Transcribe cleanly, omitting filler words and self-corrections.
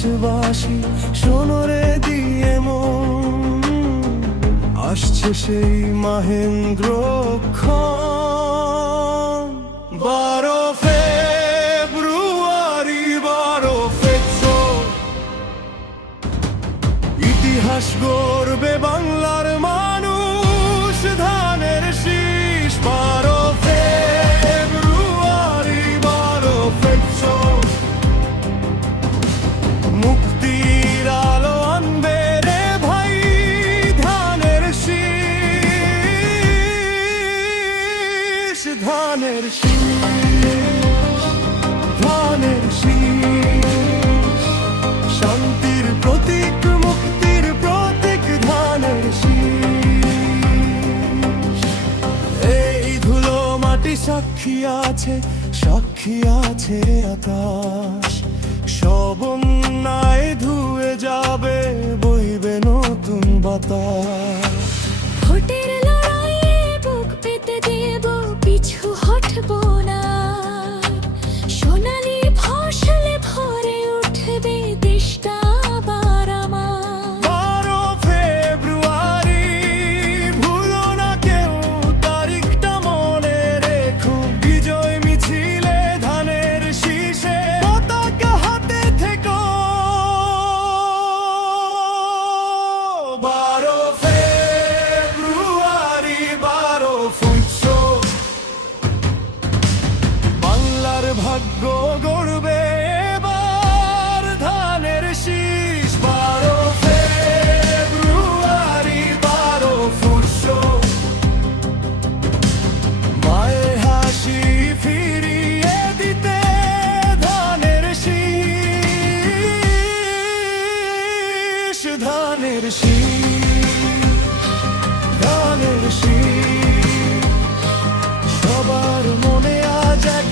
দেশবাসী শোনো রে দিয়ে মন, আসছে সেই মাহেন্দ্রক্ষণ। 12 ফেব্রুয়ারি 12 ফেব্রুয়ারি, ইতিহাস গড়বে বাংলার মানুষ ধানের শীষ। 12 ফেব্রুয়ারি 12 ফেব্রুয়ারি, মুক্তির আলো আনবে রে ভাই ধানের শীষ। ধানের শীষ, ধানের শীষ, শান্তির প্রতীক মুক্তির প্রতীক ধানের শীষ। এই ধুলো মাটি সাক্ষী আছে, সাক্ষী আছে আকাশ, সব অন্যায় ধুয়ে যাবে, বইবে নতুন বাতাস। ভোটের লড়াইয়ে বুক পেতে দেব, পিছু হটবো না। সোনালি ফসলে ভরে উঠবে দেশটা আবার আমার। 12 ফেব্রুয়ারি, ভুলো না কেউ তারিখটা মনে রেখো। বিজয় মিছিলে ধানের শীষে পতাকা হাতে থেকো। 12 ফেব্রুয়ারি 12 ফেব্রুয়ারি, বাংলার ভাগ্য গড়বে এবার ধানের শীষ। 12 ফেব্রুয়ারি 12 ফেব্রুয়ারি, মায়ের হাসি ফিরিয়ে দিতে ধানের শীষ। ধানের শীষ, ধানের শীষ, সবার মনে আজ এক